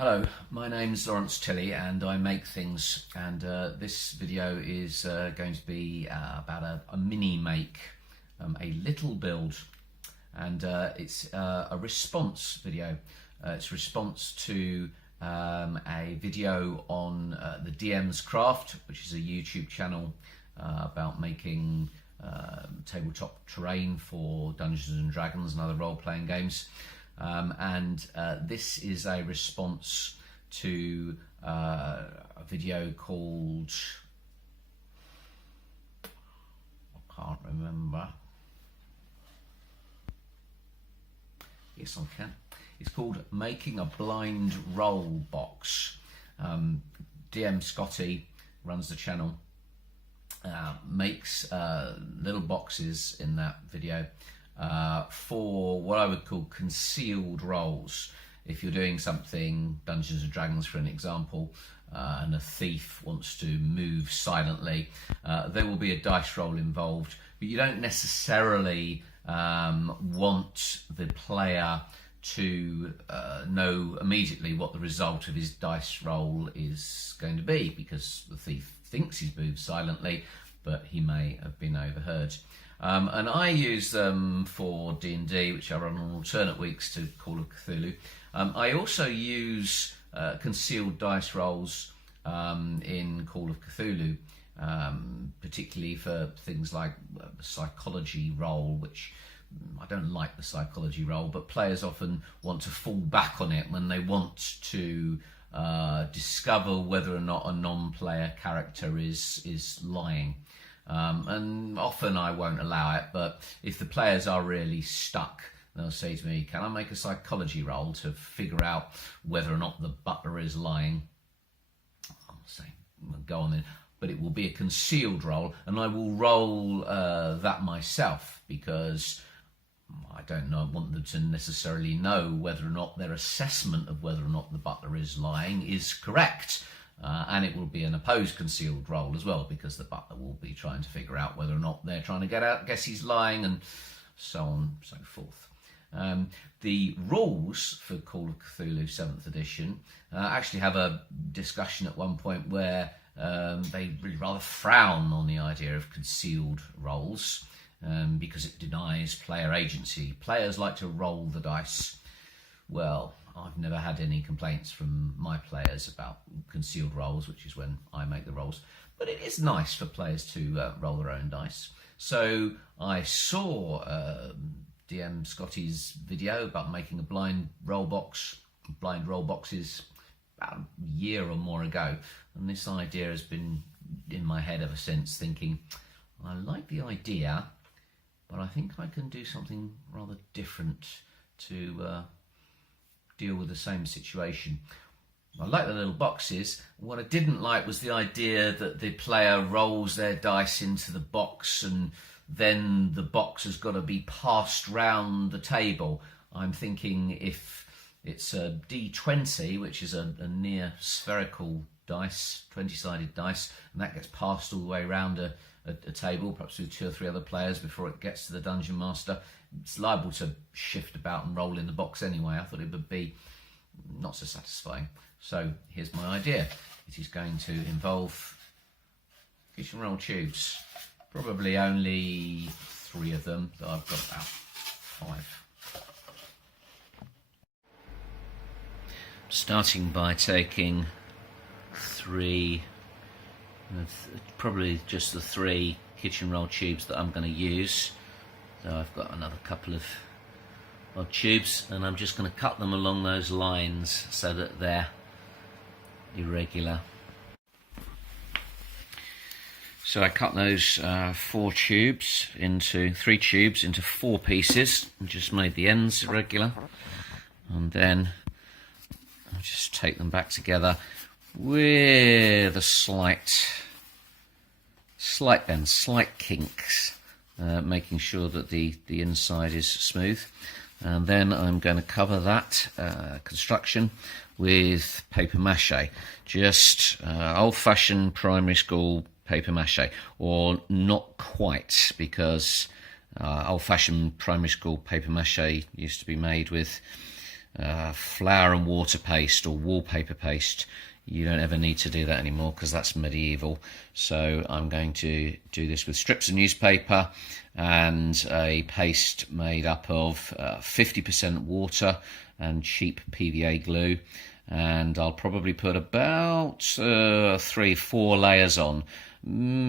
Hello, my name's Lawrence Tilley and I make things, and this video is going to be about a mini make, a little build, and it's a response video. It's a response to a video on the DM's Craft, which is a YouTube channel about making tabletop terrain for Dungeons and Dragons and other role-playing games. This is a response to a video called, I can't remember. Yes, I can. It's called Making a Blind Roll Box. DM Scotty runs the channel, makes little boxes in that video for what I would call concealed roles. If you're doing something, Dungeons and Dragons for an example, and a thief wants to move silently, there will be a dice roll involved, but you don't necessarily want the player to know immediately what the result of his dice roll is going to be, because the thief thinks he's moved silently, but he may have been overheard. And I use them for D&D, which I run on alternate weeks to Call of Cthulhu. I also use concealed dice rolls in Call of Cthulhu, particularly for things like the psychology roll, which I don't like the psychology roll, but players often want to fall back on it when they want to discover whether or not a non-player character is lying. And often I won't allow it, but if the players are really stuck, they'll say to me, can I make a psychology roll to figure out whether or not the butler is lying? I'll say, go on then. But it will be a concealed roll, and I will roll that myself, because I don't want them to necessarily know whether or not their assessment of whether or not the butler is lying is correct. And it will be an opposed concealed roll as well, because the butler will be trying to figure out whether or not they're trying to guess he's lying, and so on and so forth. The rules for Call of Cthulhu 7th edition actually have a discussion at one point where they really rather frown on the idea of concealed rolls, because it denies player agency. Players like to roll the dice. Well, I've never had any complaints from my players about concealed rolls, which is when I make the rolls. But it is nice for players to roll their own dice. So I saw DM Scotty's video about making a blind roll boxes about a year or more ago. And this idea has been in my head ever since, thinking, I like the idea, but I think I can do something rather different to deal with the same situation. I like the little boxes. What I didn't like was the idea that the player rolls their dice into the box and then the box has got to be passed round the table. I'm thinking if it's a D20, which is a near spherical dice, 20-sided dice, and that gets passed all the way around a table, perhaps with 2 or 3 other players before it gets to the dungeon master, it's liable to shift about and roll in the box anyway. I thought it would be not so satisfying. So here's my idea. It is going to involve kitchen roll tubes, probably only 3 of them, but I've got about 5. Starting by taking 3, probably just the 3 kitchen roll tubes that I'm going to use. So I've got another couple of odd tubes, and I'm just going to cut them along those lines so that they're irregular. So I cut those 3 tubes into 4 pieces, and just made the ends irregular, and then I'll just take them back together with a slight bend, slight kinks, making sure that the inside is smooth. And then I'm going to cover that construction with paper mache, just old-fashioned primary school paper mache, or not quite, because old-fashioned primary school paper mache used to be made with flour and water paste or wallpaper paste. You don't ever need to do that anymore because that's medieval. So I'm going to do this with strips of newspaper and a paste made up of 50% water and cheap PVA glue. And I'll probably put about 3-4 layers on.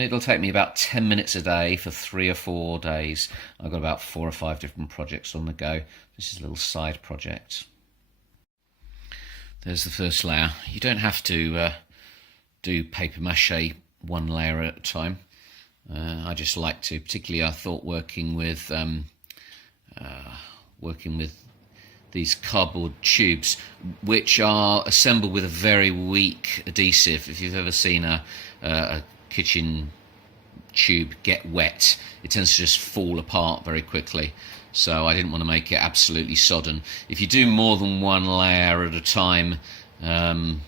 It'll take me about 10 minutes a day for 3 or 4 days. I've got about 4 or 5 different projects on the go. This is a little side project. There's the first layer. You don't have to do paper mache one layer at a time. I just like to, particularly I thought working with these cardboard tubes, which are assembled with a very weak adhesive. If you've ever seen a kitchen tube get wet, it tends to just fall apart very quickly. So I didn't want to make it absolutely sodden. If you do more than one layer at a time, then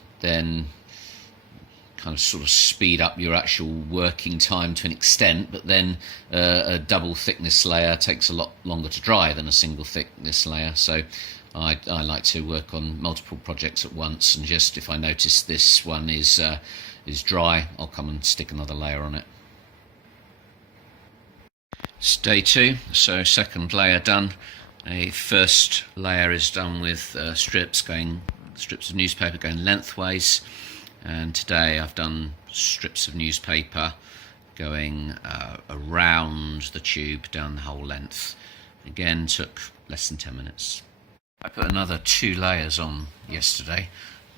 kind of sort of speed up your actual working time to an extent, but then a double thickness layer takes a lot longer to dry than a single thickness layer. So I like to work on multiple projects at once, and just if I notice this one is dry, I'll come and stick another layer on it. It's day 2, so second layer done. A first layer is done with strips of newspaper going lengthways, and today I've done strips of newspaper going around the tube down the whole length. Again, took less than 10 minutes. I put another 2 layers on yesterday.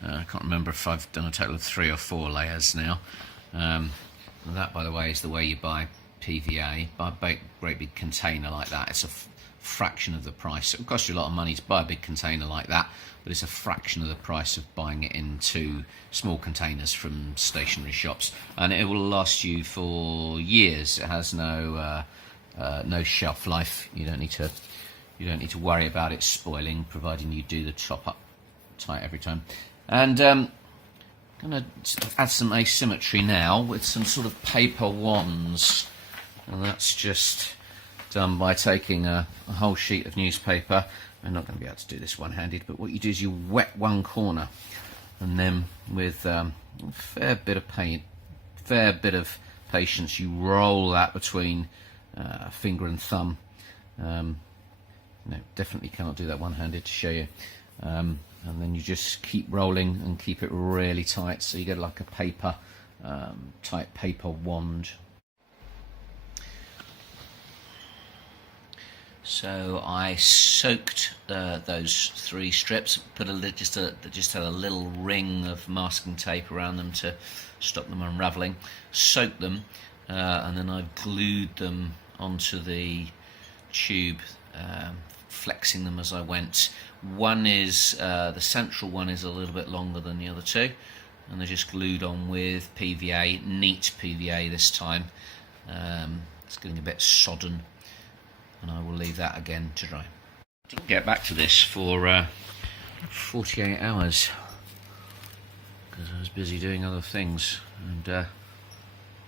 I can't remember if I've done a total of 3 or 4 layers now. That, by the way, is the way you buy PVA. Buy a great big container like that. It's a fraction of the price. It will cost you a lot of money to buy a big container like that, but it's a fraction of the price of buying it in 2 small containers from stationery shops, and it will last you for years. It has no shelf life. You don't need to worry about it spoiling, providing you do the top up tight every time. And I'm going to add some asymmetry now with some sort of paper wands. And that's just done by taking a whole sheet of newspaper. I'm not going to be able to do this one-handed, but what you do is you wet one corner, and then with a fair bit of patience, you roll that between finger and thumb. No, definitely cannot do that one-handed to show you. And then you just keep rolling and keep it really tight, so you get like a paper, tight paper wand. So I soaked those 3 strips, just had a little ring of masking tape around them to stop them unravelling. Soaked them, and then I glued them onto the tube, flexing them as I went. One is the central one is a little bit longer than the other 2, and they're just glued on with PVA, neat PVA this time. It's getting a bit sodden, and I will leave that again to dry. Didn't get back to this for 48 hours because I was busy doing other things, and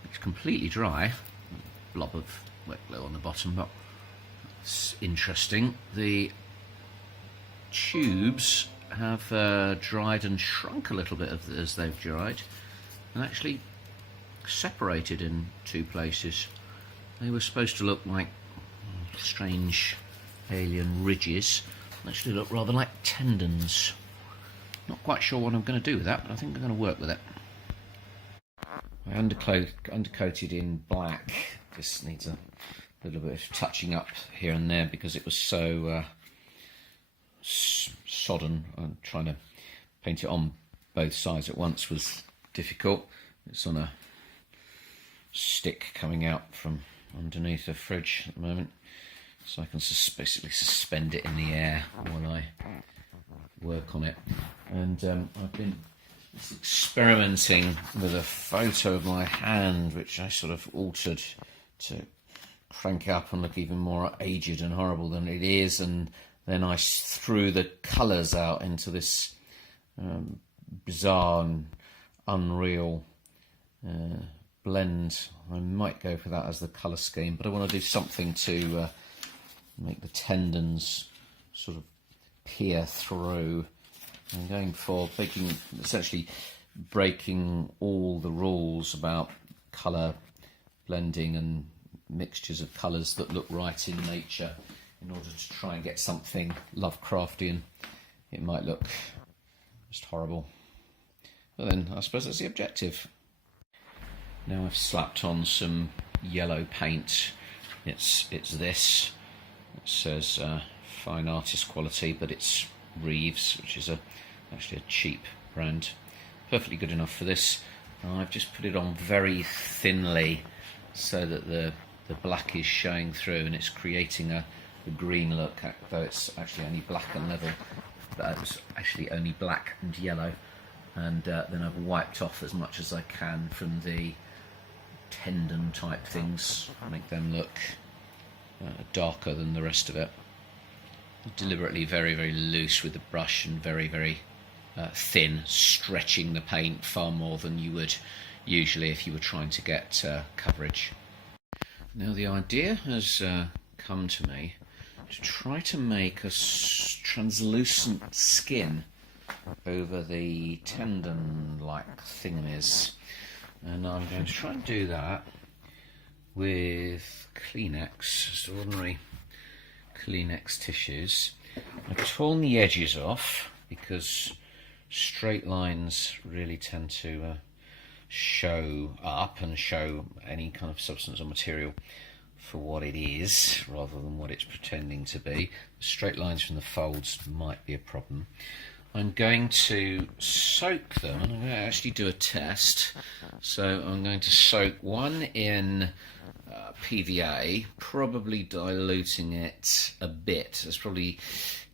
it's completely dry. Blob of wet glue on the bottom, but it's interesting. The tubes have dried and shrunk a little bit as they've dried, and actually separated in 2 places. They were supposed to look like strange alien ridges. They actually look rather like tendons. Not quite sure what I'm going to do with that, but I think I'm going to work with it. I undercoated in black. Just needs a little bit of touching up here and there because it was so sodden, and trying to paint it on both sides at once was difficult. It's on a stick coming out from underneath the fridge at the moment, so I can basically suspend it in the air while I work on it. And I've been experimenting with a photo of my hand, which I sort of altered to crank up and look even more aged and horrible than it is, and then I threw the colours out into this bizarre and unreal blend. I might go for that as the colour scheme, but I want to do something to make the tendons sort of peer through. I'm going for essentially breaking all the rules about colour blending and mixtures of colours that look right in nature in order to try and get something Lovecraftian. It might look just horrible. Well then, I suppose that's the objective. Now I've slapped on some yellow paint. It's this. It says fine artist quality, but it's Reeves, which is actually a cheap brand. Perfectly good enough for this. I've just put it on very thinly so that the black is showing through, and it's creating a green look, though it's actually only black and level. But it's actually only black and yellow. And then I've wiped off as much as I can from the tendon type things, make them look darker than the rest of it. Deliberately very, very loose with the brush and very, very thin, stretching the paint far more than you would usually if you were trying to get coverage. Now the idea has come to me to try to make a translucent skin over the tendon-like thingamies, and I'm going to try and do that with Kleenex, just ordinary Kleenex tissues. I've torn the edges off because straight lines really tend to show up and show any kind of substance or material for what it is rather than what it's pretending to be. The straight lines from the folds might be a problem. I'm going to soak them, and I'm going to actually do a test. So I'm going to soak one in PVA, probably diluting it a bit. It's probably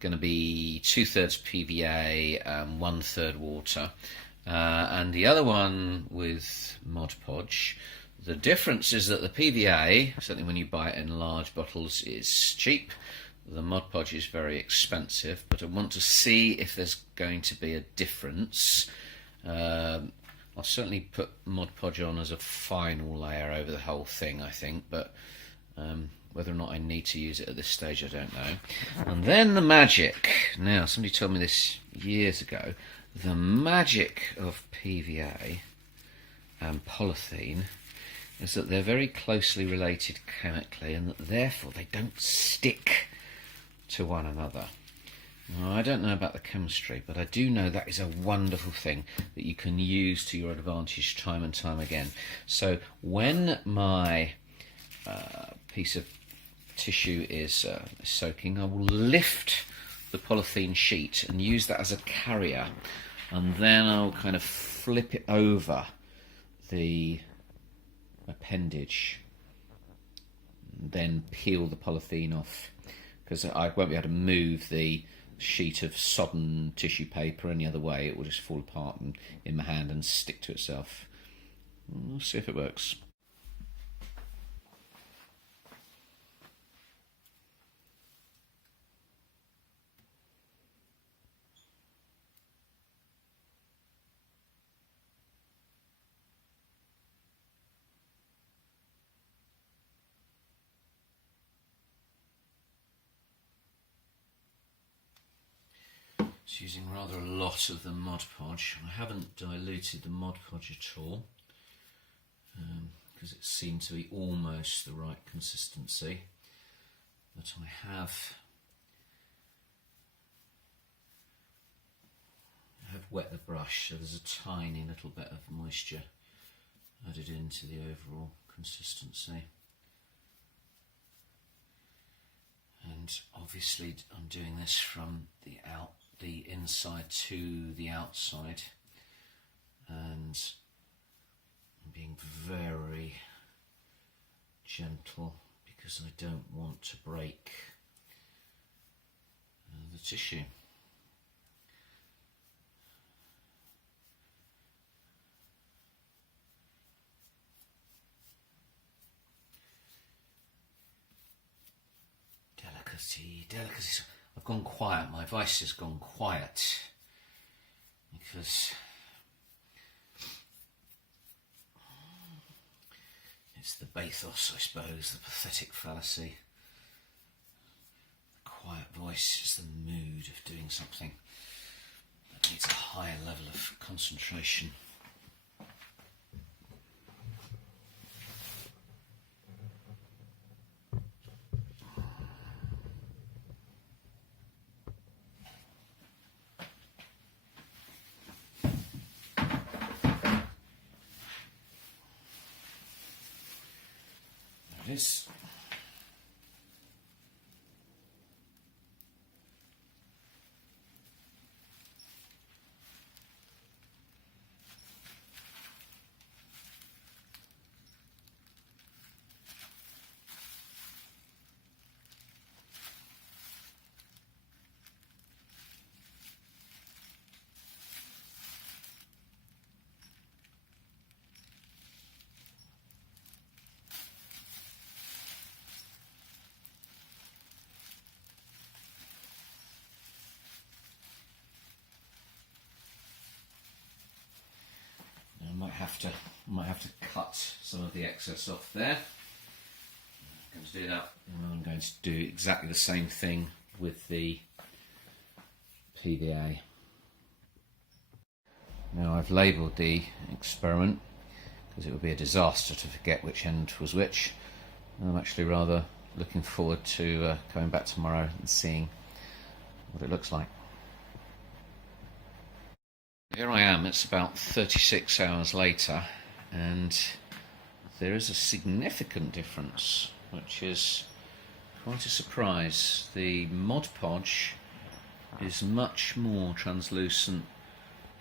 going to be 2/3 PVA and 1/3 water. And the other one with Mod Podge. The difference is that the PVA, certainly when you buy it in large bottles, is cheap. The Mod Podge is very expensive, but I want to see if there's going to be a difference. I'll certainly put Mod Podge on as a final layer over the whole thing, I think, but whether or not I need to use it at this stage, I don't know. And then the magic. Now, somebody told me this years ago. The magic of PVA and polythene is that they're very closely related chemically, and that therefore they don't stick to one another. Now, I don't know about the chemistry, but I do know that is a wonderful thing that you can use to your advantage time and time again. So when my piece of tissue is soaking, I will lift the polythene sheet and use that as a carrier, and then I'll kind of flip it over the appendage, then peel the polythene off, because I won't be able to move the sheet of sodden tissue paper any other way. It will just fall apart in my hand and stick to itself. We'll see if it works. It's using rather a lot of the Mod Podge. I haven't diluted the Mod Podge at all because it seemed to be almost the right consistency, but I have wet the brush, so there's a tiny little bit of moisture added into the overall consistency. And obviously I'm doing this from the inside to the outside, and I'm being very gentle because I don't want to break the tissue. Delicacy. I've gone quiet. My voice has gone quiet because it's the bathos, I suppose, the pathetic fallacy. quiet voice is the mood of doing something that needs a higher level of concentration. There it is. I might have to cut some of the excess off there. I'm going to do that, and I'm going to do exactly the same thing with the PVA. Now I've labelled the experiment because it would be a disaster to forget which end was which. I'm actually rather looking forward to coming back tomorrow and seeing what it looks like. Here I am, it's about 36 hours later, and there is a significant difference, which is quite a surprise. The Mod Podge is much more translucent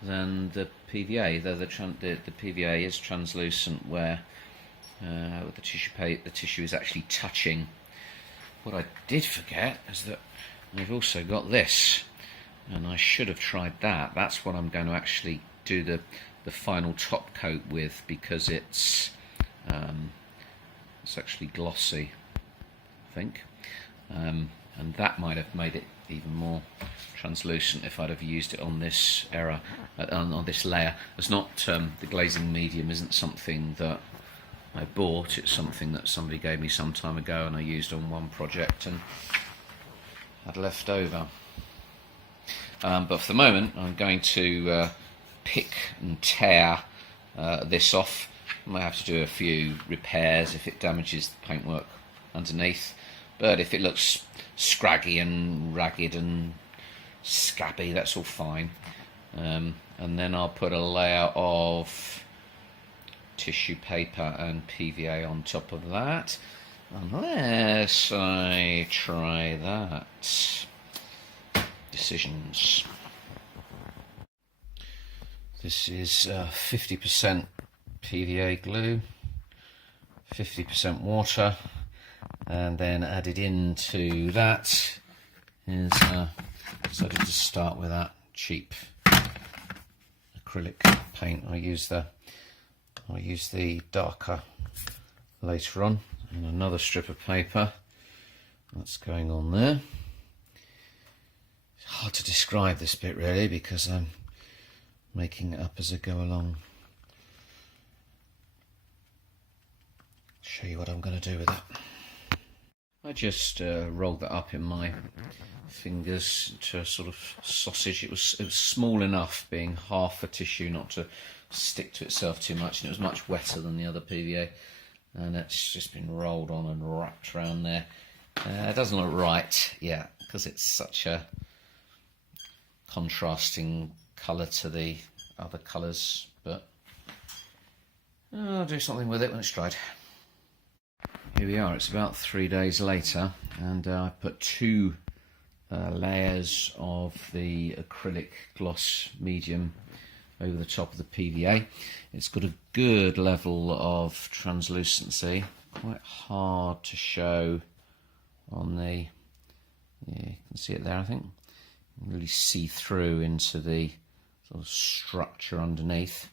than the PVA, though the PVA is translucent where with the tissue is actually touching. What I did forget is that we've also got this. And I should have tried that. That's what I'm going to actually do the final top coat with, because it's actually glossy, I think, and that might have made it even more translucent if I'd have used it on this on this layer. It's not the glazing medium isn't something that I bought. It's something that somebody gave me some time ago, and I used on one project and had left over. But for the moment, I'm going to pick and tear this off. I might have to do a few repairs if it damages the paintwork underneath. But if it looks scraggy and ragged and scabby, that's all fine. And then I'll put a layer of tissue paper and PVA on top of that, unless I try that. Decisions. This is 50% PVA glue, 50% water, and then added into that is decided to start with that cheap acrylic paint. I'll use the darker later on, and another strip of paper that's going on there. Hard to describe this bit really because I'm making it up as I go along. Show you what I'm going to do with it. I just rolled that up in my fingers to a sort of sausage. It was small enough, being half a tissue, not to stick to itself too much, and it was much wetter than the other PVA, and it's just been rolled on and wrapped around there. It doesn't look right yet because it's such a contrasting colour to the other colours, but I'll do something with it when it's dried. Here we are, it's about 3 days later, and I put two layers of the acrylic gloss medium over the top of the PVA. It's got a good level of translucency, quite hard to show on the, yeah, you can see it there I think. You can really see through into the sort of structure underneath.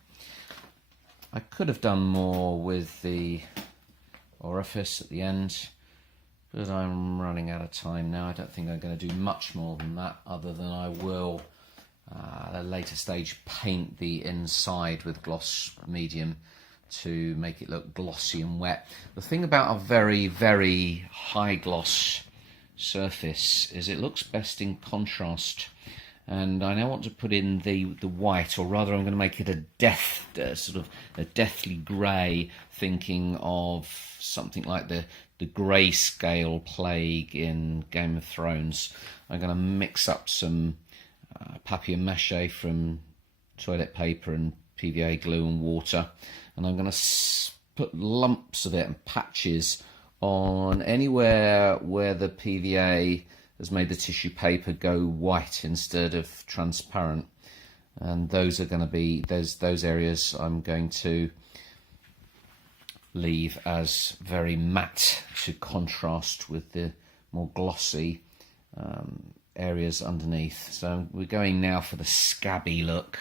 I could have done more with the orifice at the end, but I'm running out of time now. I don't think I'm going to do much more than that, other than I will at a later stage paint the inside with gloss medium to make it look glossy and wet. The thing about a very, very high gloss surface is it looks best in contrast. And I now want to put in the white, or rather I'm going to make it a sort of a deathly grey, thinking of something like the greyscale plague in Game of Thrones. I'm going to mix up some papier-mâché from toilet paper and PVA glue and water, and I'm going to put lumps of it and patches on anywhere where the PVA has made the tissue paper go white instead of transparent, and those are going to be those areas I'm going to leave as very matte to contrast with the more glossy areas underneath. So we're going now for the scabby look.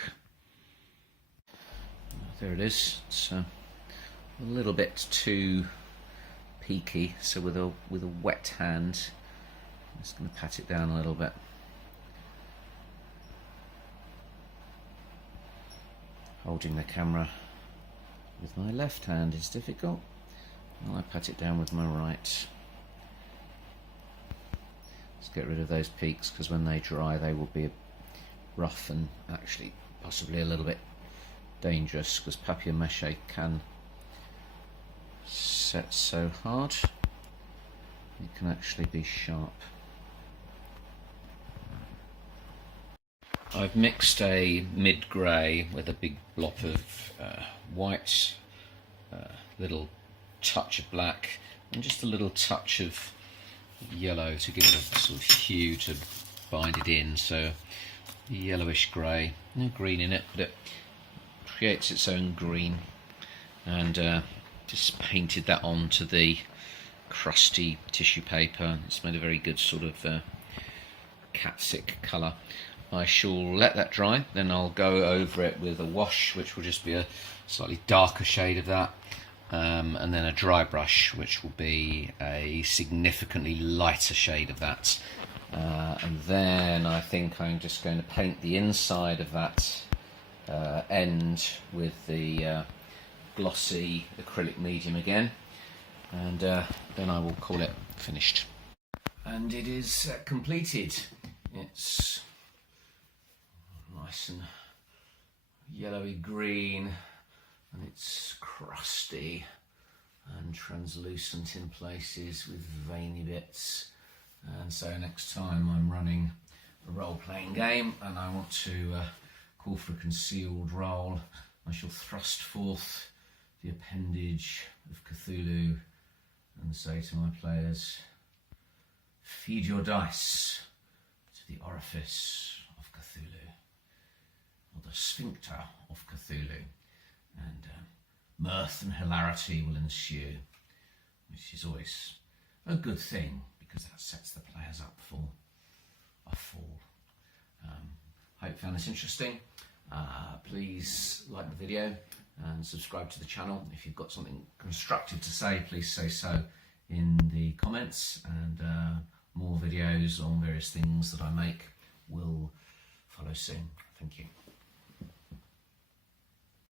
There it is. It's a little bit too peaky, so with a wet hand I'm just going to pat it down a little bit. Holding the camera with my left hand is difficult, and I pat it down with my right. Let's get rid of those peaks, because when they dry they will be rough and actually possibly a little bit dangerous, because papier-mâché can set so hard it can actually be sharp. I've mixed a mid-grey with a big blob of white, little touch of black, and just a little touch of yellow to give it a sort of hue to bind it in. So yellowish grey, no green in it, but it creates its own green. And just painted that onto the crusty tissue paper. It's made a very good sort of cat-sick colour. I shall let that dry, then I'll go over it with a wash, which will just be a slightly darker shade of that, and then a dry brush, which will be a significantly lighter shade of that. And then I think I'm just going to paint the inside of that end with the glossy acrylic medium again, and then I will call it finished. And it is completed. It's nice and yellowy green, and it's crusty and translucent in places with veiny bits. And so next time I'm running a role-playing game and I want to call for a concealed role, I shall thrust forth the Appendage of Cthulhu and say to my players, feed your dice to the orifice of Cthulhu, or the sphincter of Cthulhu, and mirth and hilarity will ensue, which is always a good thing, because that sets the players up for a fall. Hope you found this interesting. Please like the video and subscribe to the channel. If you've got something constructive to say, please say so in the comments, and more videos on various things that I make will follow soon. Thank you.